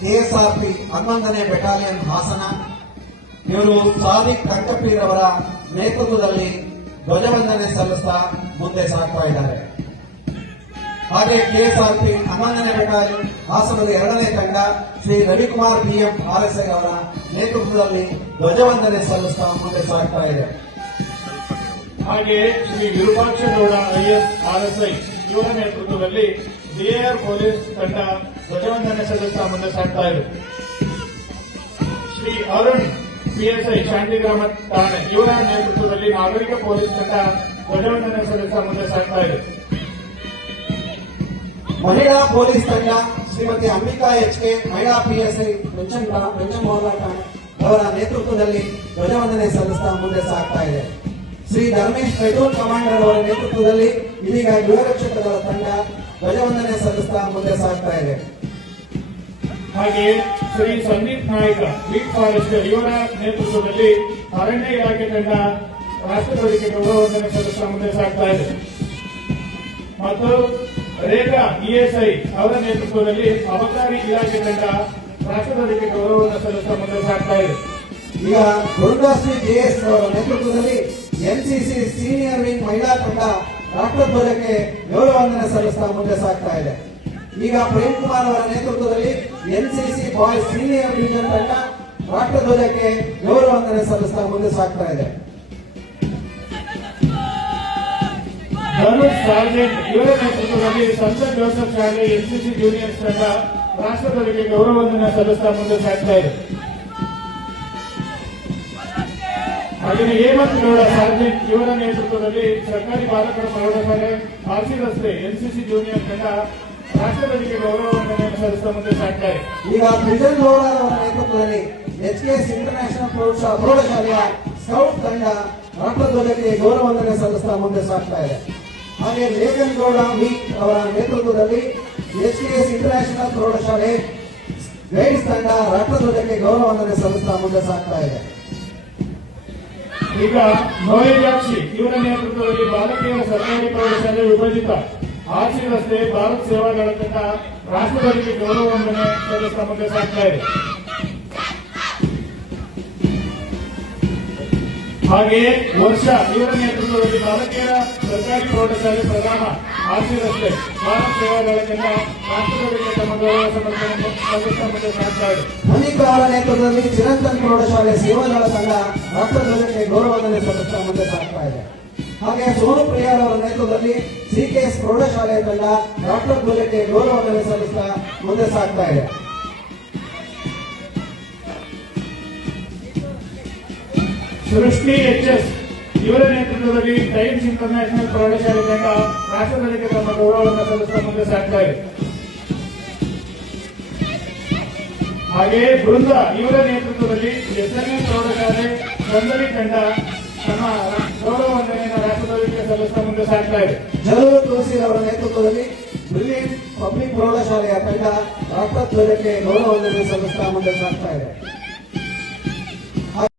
KSRP 11ನೇ battalion Hassan ಇವರು ಸಾದಿಕ್ ಕಂಕಪೀರ್ ಅವರ ನೇತೃತ್ವದಲ್ಲಿ ಧ್ವಜವಂದನೆ ಸಲ್ಲಿಸ್ತಾ ಮುಂದೆ ಸಾಗ್ತಾ ಇದ್ದಾರೆ. ಹಾಗೆ ಕೆಎಸ್ಆರ್ಪಿ 11ನೇ ಬೆಟಾಲಿಯನ್ ಹಾಸನದ 2ನೇ ತಂಡ ಶ್ರೀ ರವಿಕುಮಾರ್ ಬಿಎಂ ಆರ್ಎಸ್ಐ ಅವರ ನೇತೃತ್ವದಲ್ಲಿ ಧ್ವಜವಂದನೆ ಸಲ್ಲಿಸ್ತಾ ಮುಂದೆ ಸಾಗ್ತಾ ಇದೆ. ಹಾಗೆ ಶ್ರೀ ವಿರೂಪಾಕ್ಷಗೌಡ ಐಎಸ್ ಆರ್ಎಸ್ಐ ಇವರ ನೇತೃತ್ವದಲ್ಲಿ ಬಿಎಆರ್ ಪೊಲೀಸ್ ತಂಡ ಧ್ವಜವಂದನೆ ಸಲ್ಲಿಸ್ತಾ ಮುಂದೆ ಸಾಗ್ತಾ ಇದೆ. ಶ್ರೀ ಅರುಣ್ ಪಿಎಸ್ಐ ಶಾಂತಿಗ್ರಾಮ ಠಾಣೆ ಇವರ ನೇತೃತ್ವದಲ್ಲಿ ನಾಗರಿಕ ಪೊಲೀಸ್ ತಂಡ ಧ್ವಜವಂದನೆ ಸಲ್ಲಿಸ್ತಾ ಮುಂದೆ ಸಾಗ್ತಾ ಇದೆ. ಮಹಿಳಾ ಪೊಲೀಸ್ ತಂಡ ಶ್ರೀಮತಿ ಅಂಬಿಕಾ ಎಚ್ಕೆ ಮಹಿಳಾ ಪಿಎಸ್ಐ ಪೆನ್ಷನ್ ಮೋಹನ್ ಠಾಣೆ ಅವರ ನೇತೃತ್ವದಲ್ಲಿ ಧ್ವಜವಂದನೆ ಸಲ್ಲಿಸ್ತಾ ಮುಂದೆ ಸಾಗ್ತಾ ಇದೆ. ಶ್ರೀ ಧರ್ಮೇಶ್ ಪೆಟ್ರೋಲ್ ಕಮಾಂಡರ್ ಅವರ ನೇತೃತ್ವದಲ್ಲಿ ಇದೀಗ ಗೃಹರಕ್ಷಕ ದಳ ತಂಡ ಧ್ವಜವಂದನೆ ಸಲ್ಲಿಸ್ತಾ ಮುಂದೆ ಸಾಗ್ತಾ ಇದೆ. ಹಾಗೆ ಶ್ರೀ ಸಂದೀಪ್ ನಾಯ್ಕ ಬೀಟ್ ಫಾರೆಸ್ಟರ್ ಇವರ ನೇತೃತ್ವದಲ್ಲಿ ಅರಣ್ಯ ಇಲಾಖೆ ತಂಡ ರಾಷ್ಟ್ರಧ್ವಜಕ್ಕೆ ಗೌರವವಂದನೆ ಸಲ್ಲಿಸ್ತಾ ಮುಂದೆ ಸಾಗ್ತಾ ಇದೆ. ಮತ್ತು ರೇಖಾ ಇಎಸ್ಐ ಅವರ ನೇತೃತ್ವದಲ್ಲಿ ಅಬಕಾರಿ ಇಲಾಖೆ ತಂಡ ರಾಷ್ಟ್ರಧ್ವಜಕ್ಕೆ ಗೌರವವನ್ನು ಸಲ್ಲಿಸ್ತಾ ಮುಂದೆ ಸಾಗ್ತಾ ಇದೆ. ಈಗ ಗುರುದಾಶ್ರೀ ಜೆಎಸ್ ಅವರ ನೇತೃತ್ವದಲ್ಲಿ ಎನ್ಸಿಸಿ ಸೀನಿಯರ್ ವಿಂಗ್ ಮಹಿಳಾ ತಂಡ ರಾಷ್ಟ್ರಧ್ವಜಕ್ಕೆ ಗೌರವವಂದನೆ ಸಲ್ಲಿಸ್ತಾ ಮುಂದೆ ಸಾಗ್ತಾ ಇದೆ. ಈಗ ಪ್ರೇಮ್ ಕುಮಾರ್ ಅವರ ನೇತೃತ್ವದಲ್ಲಿ ಎನ್ಸಿಸಿ ಬಾಯ್ಸ್ ಸೀನಿಯರ್ ಡಿವಿಷನ್ ತಂಡ ರಾಷ್ಟ್ರಧ್ವಜಕ್ಕೆ ಗೌರವವಂದನೆ ಸಲ್ಲಿಸ್ತಾ ಮುಂದೆ ಸಾಗ್ತಾ ಇದೆ. ಧನುಷ್ ಸಾರ್ಜೆಂಟ್ ಇವರ ನೇತೃತ್ವದಲ್ಲಿ ಸಂತ ಜೋಸೆಫ್ ಶಾಲೆ ಎನ್ಸಿಸಿ ಜೂನಿಯರ್ಸ್ ತಂಡ ರಾಷ್ಟ್ರಧ್ವಜಕ್ಕೆ ಗೌರವವಂದನೆ ಸಲ್ಲಿಸ್ತಾ ಮುಂದೆ ಸಾಗ್ತಾ ಇದೆ. ಹಾಗೆಯೇ ಹೇಮಂತ್ ಗೌಡ ಸಾರ್ಜೆಂಟ್ ಇವರ ನೇತೃತ್ವದಲ್ಲಿ ಸರ್ಕಾರಿ ಬಾಲಕರ ಪ್ರೌಢಶಾಲೆ ಆರ್ಸಿ ರಸ್ತೆ ಎನ್ಸಿಸಿ ಜೂನಿಯರ್ ತಂಡ ರಾಷ್ಟ್ರಧ್ವಜಕ್ಕೆ ಗೌರವವಂದನೆ ಸಲ್ಲಿಸ್ತಾ ಮುಂದೆ ಸಾಗ್ತಾ ಇದೆ. ಈಗ ಬಿಜನ್ ಗೌಡ ಅವರ ನೇತೃತ್ವದಲ್ಲಿ ಎಚ್ಕೆಎಸ್ ಇಂಟರ್ನ್ಯಾಷನಲ್ ಪ್ರೌಢಶಾಲೆಯ ಸ್ಕೌಟ್ ತಂಡ ರಾಷ್ಟ್ರಧ್ವಜಕ್ಕೆ ಗೌರವವಂದನೆ ಸಲ್ಲಿಸ್ತಾ ಮುಂದೆ ಸಾಗ್ತಾ ಇದೆ. ಹಾಗೆ ಲೇಖನ್ ಗೌಡ ವಿ ಅವರ ನೇತೃತ್ವದಲ್ಲಿ ಎಚ್ಕೆಎಸ್ ಇಂಟರ್ನ್ಯಾಷನಲ್ ಪ್ರೌಢಶಾಲೆ ಗೈಡ್ಸ್ ತಂಡ ರಾಷ್ಟ್ರಧ್ವಜಕ್ಕೆ ಗೌರವವಂದನೆ ಸಲ್ಲಿಸ್ತಾ ಮುಂದೆ ಸಾಗ್ತಾ ಇದೆ. ಈಗ ನೋಯಜಾಕ್ಷಿ ಇವರ ನೇತೃತ್ವದಲ್ಲಿ ಬಾಲಕಿಯರ ಸರ್ಕಾರಿ ಪ್ರೌಢಶಾಲೆ ವಿಭಜಿತ ಆರ್ಸಿ ರಸ್ತೆ ಭಾರತ್ ಸೇವಾದಳ ತಂಡ ರಾಷ್ಟ್ರಧ್ವಜಕ್ಕೆ ಗೌರವವಂದನೆ ಸಲ್ಲಿಸ್ತಾ ಮುಂದೆ ಸಾಗ್ತಾ ಇದೆ. ಹಾಗೆಯೇ ವರ್ಷ ಇವರ ನೇತೃತ್ವದಲ್ಲಿ ಬಾಲಕಿಯರ ಸರ್ಕಾರಿ ಪ್ರೌಢಶಾಲೆ ಪ್ರಧಾನ ಆರ್ಸಿ ರಸ್ತೆ ಭಾರತ್ ಸೇವಾದಳ ತಂಡ ರಾಷ್ಟ್ರಧ್ವಜಕ್ಕೆ ತಮ್ಮ ಗೌರವ ಸಮರ್ಪಣೆ ಸಲ್ಲಿಸ್ತಾ ಮುಂದೆ ಸಾಗ್ತಾ ಇದೆ. ಮಣಿಕಾ ಅವರ ನೇತೃತ್ವದಲ್ಲಿ ಚಿರಂತನ್ ಪ್ರೌಢಶಾಲೆ ಸೇವಾದಳ ತಂಡ ರಾಷ್ಟ್ರಧ್ವಜಕ್ಕೆ ಗೌರವವಂದನೆ ಸಲ್ಲಿಸ್ತಾ ಮುಂದೆ ಸಾಗ್ತಾ ಇದೆ. ಹಾಗೆ ಸೋನು ಪ್ರಿಯಾರ್ ಅವರ ನೇತೃತ್ವದಲ್ಲಿ ಸಿಕೆಎಸ್ ಪ್ರೌಢಶಾಲೆಯ ತಂಡ ರಾಷ್ಟ್ರಧ್ವಜಕ್ಕೆ ಗೌರವವಂದನೆ ಸಲ್ಲಿಸ್ತಾ ಮುಂದೆ ಸಾಗ್ತಾ ಇದೆ. ಸೃಷ್ಟಿ ಎಚ್ಎಸ್ ಇವರ ನೇತೃತ್ವದಲ್ಲಿ ಟೈಮ್ಸ್ ಇಂಟರ್ನ್ಯಾಷನಲ್ ಪ್ರೌಢಶಾಲೆ ತಂಡ ರಾಷ್ಟ್ರಧ್ವಜಕ್ಕೆ ತಮ್ಮ ಗೌರವವನ್ನು ಸಲ್ಲಿಸ್ತಾ ಮುಂದೆ ಸಾಗ್ತಾ ಇದೆ. ಹಾಗೆಯೇ ಬೃಂದ ಇವರ ನೇತೃತ್ವದಲ್ಲಿ ಎಸ್ಎನ್ಎ ಪ್ರೌಢಶಾಲೆ ಬಂದರಿ ತಂಡ ತಮ್ಮ ಗೌರವವಂದನೆಯನ್ನು ರಾಷ್ಟ್ರಧ್ವಜಕ್ಕೆ ಸಲ್ಲಿಸ್ತಾ ಮುಂದೆ ಸಾಗ್ತಾ ಇದೆ. ಜಲೂರು ತುಳಸಿ ಅವರ ನೇತೃತ್ವದಲ್ಲಿ ಬ್ರಿಲಿಯಂಟ್ ಪಬ್ಲಿಕ್ ಪ್ರೌಢಶಾಲೆಯ ತಂಡ ರಾಷ್ಟ್ರಧ್ವಜಕ್ಕೆ ಗೌರವವಂದನೆ ಸಲ್ಲಿಸ್ತಾ ಮುಂದೆ ಸಾಗ್ತಾ ಇದೆ.